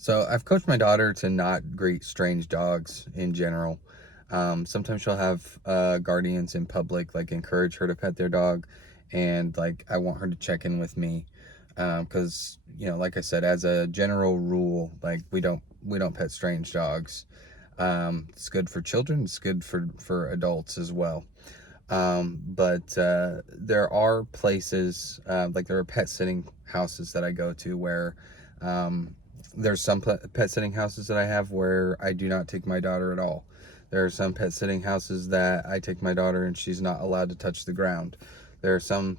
So I've coached my daughter to not greet strange dogs in general. Sometimes she'll have guardians in public, like encourage her to pet their dog, and like I want her to check in with me, because like I said, as a general rule, like we don't pet strange dogs. It's good for children. It's good for adults as well. But there are places, like there are pet sitting houses that I go to where there's some pet sitting houses that I have where I do not take my daughter at all. There are some pet sitting houses that I take my daughter and she's not allowed to touch the ground. There are some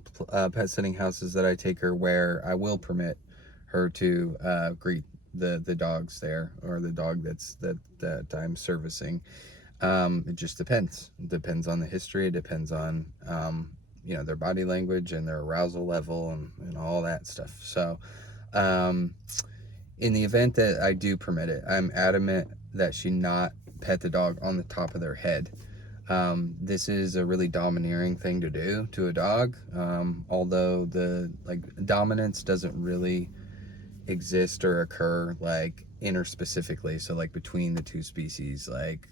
pet sitting houses that I take her where I will permit her to greet the dogs there, or the dog that I'm servicing. It just depends. It depends on the history. It depends on their body language and their arousal level and all that stuff. So um, in the event that I do permit it, I'm adamant that she not pet the dog on the top of their head. This is a really domineering thing to do to a dog. Although the dominance doesn't really exist or occur like interspecifically, so like between the two species, like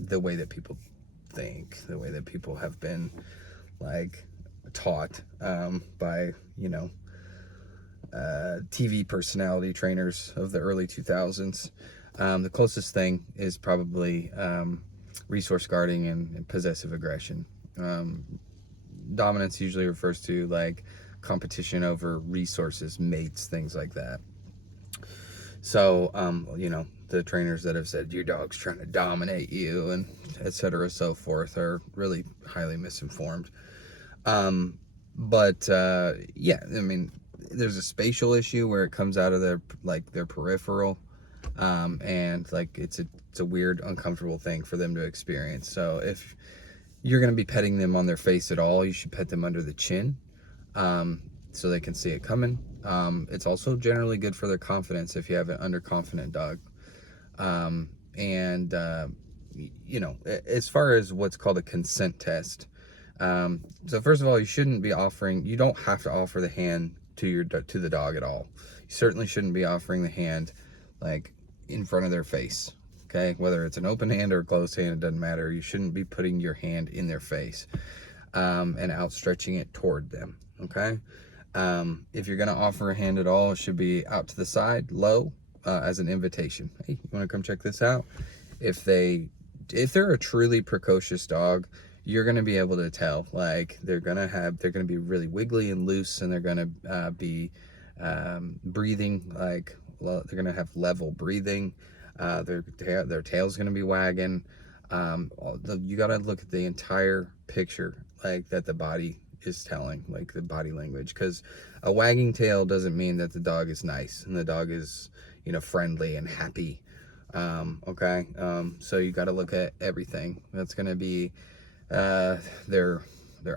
the way that people think, the way that people have been like taught by TV personality trainers of the early 2000s. The closest thing is probably resource guarding and possessive aggression. Dominance usually refers to like competition over resources, mates, things like that. So, the trainers that have said your dog's trying to dominate you and etc. so forth are really highly misinformed. But yeah, I mean, there's a spatial issue where it comes out of their peripheral, and like it's a weird, uncomfortable thing for them to experience. So if you're going to be petting them on their face at all, you should pet them under the chin, so they can see it coming. It's also generally good for their confidence if you have an underconfident dog. And as far as what's called a consent test, so first of all, you don't have to offer the hand to the dog at all. You certainly shouldn't be offering the hand like in front of their face. Okay, whether it's an open hand or a closed hand, it doesn't matter. You shouldn't be putting your hand in their face and outstretching it toward them. Okay. If you're gonna offer a hand at all, it should be out to the side, low, as an invitation. Hey, you want to come check this out? If they're a truly precocious dog, you're gonna be able to tell. Like they're gonna be really wiggly and loose, and they're gonna be breathing like, well, they're gonna have level breathing. Their tail's gonna be wagging. You gotta look at the entire picture, like that the body is telling, like the body language, because a wagging tail doesn't mean that the dog is nice and the dog is friendly and happy. Okay. So you got to look at everything. That's going to be their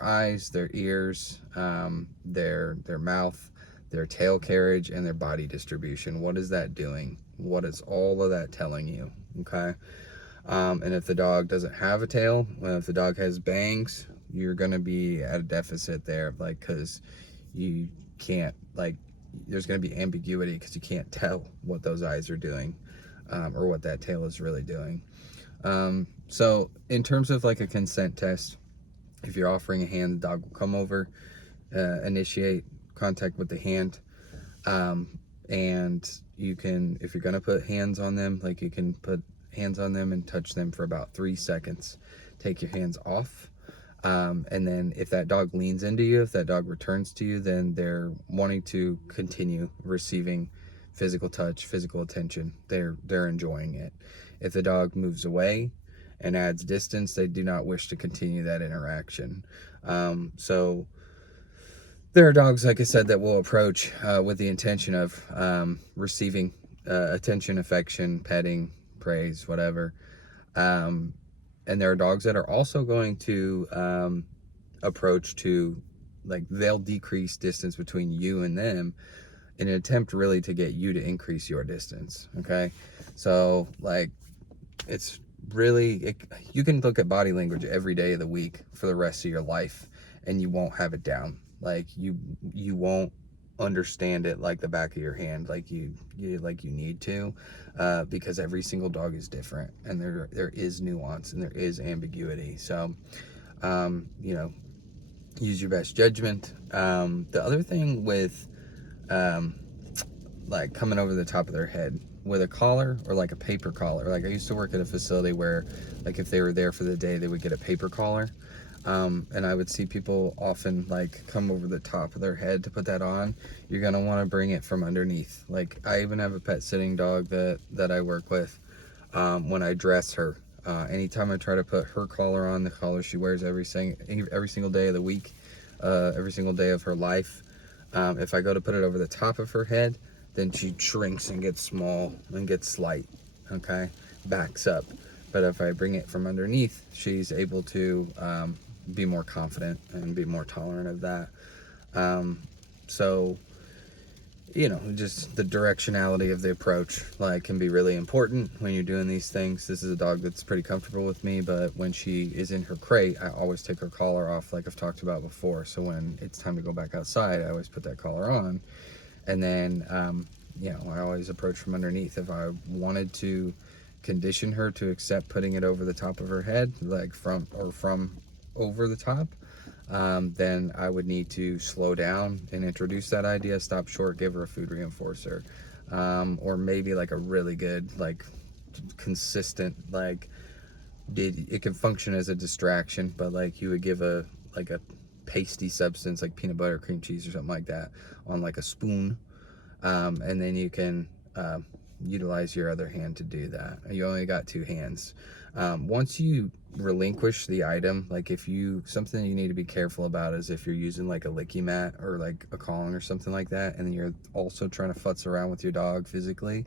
eyes, their ears, their mouth, their tail carriage, and their body distribution. What is that doing? What is all of that telling you? Okay. And if the dog doesn't have a tail, if the dog has bangs, you're going to be at a deficit there, like, because you can't, like, there's going to be ambiguity because you can't tell what those eyes are doing, or what that tail is really doing. So in terms of like a consent test, if you're offering a hand, the dog will come over, initiate contact with the hand. And you can, if you're going to put hands on them, like you can put hands on them and touch them for about 3 seconds. Take your hands off. And then if that dog leans into you, if that dog returns to you, then they're wanting to continue receiving physical touch, physical attention. They're enjoying it. If the dog moves away and adds distance, they do not wish to continue that interaction. So there are dogs, like I said, that will approach with the intention of receiving attention, affection, petting, praise, whatever. And there are dogs that are also going to approach to, like, they'll decrease distance between you and them in an attempt really to get you to increase your distance. Okay. So like, it's really, you can look at body language every day of the week for the rest of your life and you won't have it down. Like you won't understand it like the back of your hand, like you need to, because every single dog is different, and there is nuance and there is ambiguity. So you know, use your best judgment. The other thing with um, like coming over the top of their head with a collar, or like a paper collar. Like I used to work at a facility where, like, if they were there for the day, they would get a paper collar. And I would see people often like come over the top of their head to put that on. You're gonna want to bring it from underneath. Like, I even have a pet sitting dog that I work with. When I dress her, anytime I try to put her collar on, the collar she wears every single day of the week, every single day of her life, if I go to put it over the top of her head, then she shrinks and gets small and gets slight, okay, backs up. But if I bring it from underneath, she's able to be more confident and be more tolerant of that. So, you know, just the directionality of the approach, like, can be really important when you're doing these things. This is a dog that's pretty comfortable with me, but when she is in her crate, I always take her collar off, like I've talked about before. So when it's time to go back outside, I always put that collar on. And then, you know, I always approach from underneath. If I wanted to condition her to accept putting it over the top of her head, like from over the top, then I would need to slow down and introduce that idea, stop short, give her a food reinforcer, or maybe like a really good, like, consistent, like, it can function as a distraction, but like you would give a pasty substance like peanut butter, cream cheese, or something like that on like a spoon, and then you can utilize your other hand to do that. You only got two hands. Once you relinquish the item, like, if you, something you need to be careful about is if you're using like a licky mat or like a Kong or something like that, and then you're also trying to futz around with your dog physically,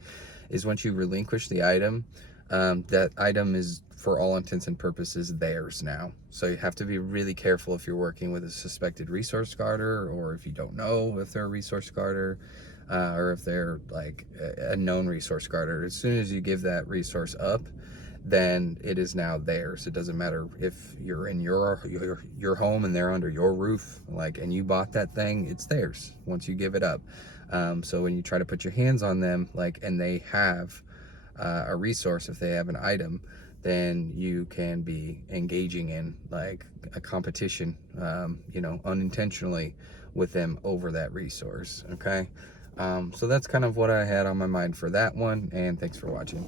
is once you relinquish the item, that item is, for all intents and purposes, theirs now. So you have to be really careful if you're working with a suspected resource guarder, or if you don't know if they're a resource guarder, or if they're like a known resource guarder. As soon as you give that resource up, then it is now theirs. It doesn't matter if you're in your home and they're under your roof, like, and you bought that thing, it's theirs once you give it up. So when you try to put your hands on them, like, and they have a resource, if they have an item, then you can be engaging in like a competition, you know, unintentionally with them over that resource. Okay. So that's kind of what I had on my mind for that one, and thanks for watching.